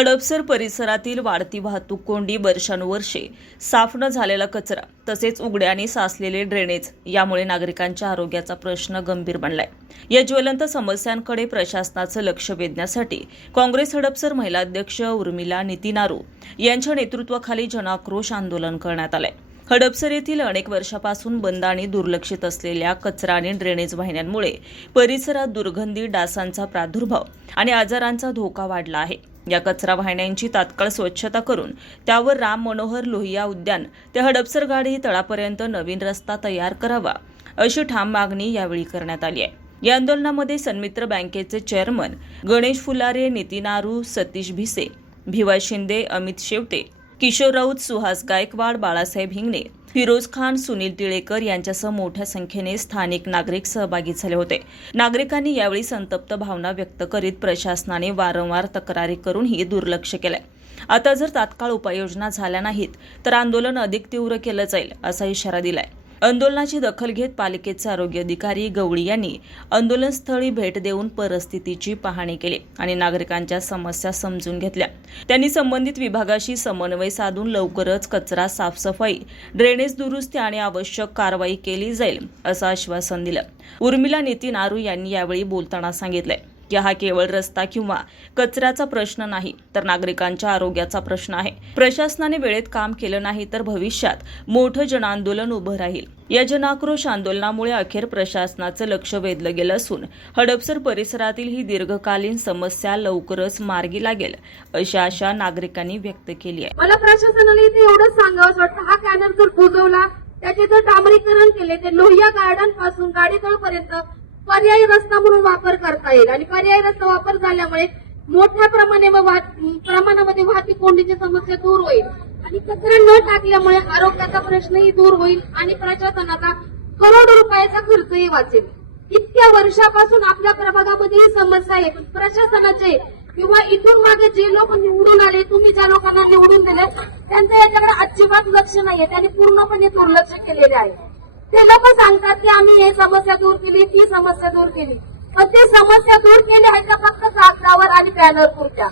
हडपसर परिसरातील वाढती वाहतूक कोंडी वर्षानुवर्षे साफ न झालेला कचरा तसेच उघड्याने साचलेले ड्रेनेज यामुळे नागरिकांच्या आरोग्याचा प्रश्न गंभीर बनलाय. या ज्वलंत समस्यांकडे प्रशासनाचं लक्ष वेधण्यासाठी काँग्रेस हडपसर महिला अध्यक्ष उर्मिला नितीनारू यांच्या नेतृत्वाखाली जनाक्रोश आंदोलन करण्यात आलंय. हडपसर येथील अनेक वर्षापासून बंद आणि दुर्लक्षित असलेल्या कचरा आणि ड्रेनेज वाहिन्यांमुळे परिसरात दुर्गंधी डासांचा प्रादुर्भाव आणि आजारांचा धोका वाढला आहे. या कचरा वाहिन्यांची तात्काळ स्वच्छता करून त्यावर राम मनोहर लोहिया उद्यान ते हडपसर गाडी तळापर्यंत नवीन रस्ता तयार करावा अशी ठाम मागणी यावेळी करण्यात आली आहे. या आंदोलनामध्ये सन्मित्र बँकेचे चेअरमन गणेश फुलारे नितीनारू सतीश भिसे भिवा शिंदे अमित शेवटे किशोर राऊत सुहास गायकवाड बाळासाहेब हिंगणे फिरोज खान सुनील तिळेकर यांच्यासह मोठ्या संख्येने स्थानिक नागरिक सहभागी झाले होते. नागरिकांनी यावेळी संतप्त भावना व्यक्त करीत प्रशासनाने वारंवार तक्रारी करूनही दुर्लक्ष केलंय. आता जर तात्काळ उपाययोजना झाल्या नाहीत तर आंदोलन अधिक तीव्र केलं जाईल असा इशारा दिलाय. आंदोलनाची दखल घेत पालिकेचे आरोग्य अधिकारी गवळी यांनी आंदोलनस्थळी भेट देऊन परिस्थितीची पाहणी केली आणि नागरिकांच्या समस्या समजून घेतल्या. त्यांनी संबंधित विभागाशी समन्वय साधून लवकरच कचरा साफसफाई ड्रेनेज दुरुस्ती आणि आवश्यक कारवाई केली जाईल असं आश्वासन दिलं. उर्मिला नितीन आरू यांनी यावेळी बोलताना सांगितलंय. की हा केवळ रस्ता किंवा कचऱ्याचा प्रश्न नाही तर नागरिकांच्या आरोग्याचा प्रश्न आहे. प्रशासनाने वेळेत काम केलं नाही तर भविष्यात मोठं जनांदोलन उभं राहील. या जनाक्रोश आंदोलनामुळे अखेर प्रशासनाचं लक्ष वेधलं गेलं असून हडपसर परिसरातील ही दीर्घकालीन समस्या लवकरच मार्गी लागेल अशी आशा नागरिकांनी व्यक्त केली आहे. मला प्रशासनाने इथे एवढंच सांगावं वाटतं. हा कॅनल जर बुजवला त्याचे जर डांबरीकरण केले ते लोहिया गार्डनपासून गाडीतळ पर्यंत पर्यायी रस्ता म्हणून वापर करता येईल. आणि पर्यायी रस्ता वापर झाल्यामुळे मोठ्या प्रमाणे व वाहत- प्रमाणामध्ये वाहतूक कोंडीची समस्या दूर होईल. आणि कचरा न टाकल्यामुळे आरोग्याचा प्रश्नही दूर होईल आणि प्रशासनाचा करोडो रुपयाचा खर्चही वाचेल. इतक्या वर्षापासून आपल्या प्रभागामध्ये ही समस्या आहे. पण प्रशासनाचे किंवा इथून मागे जे लोक निवडून आले तुम्ही ज्या लोकांना निवडून दिले त्यांचं याच्याकडे अजिबात लक्ष नाहीये. त्यांनी पूर्णपणे दुर्लक्ष केलेले आहे. ते लोक सांगतात की आम्ही हे समस्या दूर केली ती समस्या दूर केली. पण ते समस्या दूर केली आहे का फक्त कागदावर आणि बॅनर पुरत्या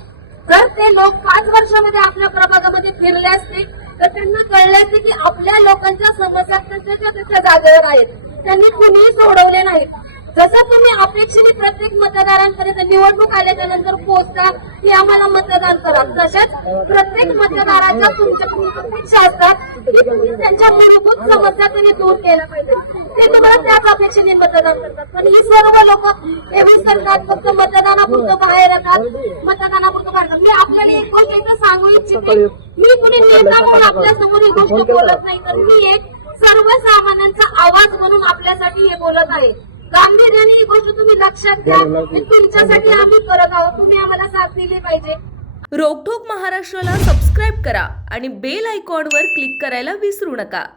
जर ते लोक पाच वर्षामध्ये आपल्या प्रभागामध्ये फिरले असते तर त्यांना कळले असते की आपल्या लोकांच्या समस्या त्याच्या त्याच्या जागेवर आहेत. त्यांनी कुणीही सोडवले नाहीत. जसं तुम्ही अपेक्षेने प्रत्येक मतदारांपर्यंत निवडणूक आल्याच्यानंतर पोहोचता की आम्हाला मतदान करा. तशाच प्रत्येक मतदाराच्या तुमच्या अपेक्षा असतात की तुम्ही त्यांच्या मूलभूत समस्या तुम्ही दूर केल्या पाहिजे. ते तुम्हाला त्याच अपेक्षेने मतदान करतात. पण ही सर्व लोक हे विसरतात फक्त मतदानापुरतं बाहेर येतात मतदानापुरतं बाहेर मी आपल्याला एक गोष्ट एकदा सांगू इच्छिते. मी कुणी नेता म्हणून आपल्यासमोर ही गोष्ट बोलत नाही तर मी एक सर्वसामान्यांचा आवाज म्हणून आपल्यासाठी हे बोलत आहे. गांभीर्याने ही गोष्ट तुम्ही लक्षात घ्या. की तुमच्यासाठी आम्ही करत आहोत. तुम्ही आम्हाला साथ दिली पाहिजे. रोकठोक महाराष्ट्राला सबस्क्राईब करा आणि बेल आयकॉनवर क्लिक करायला विसरू नका.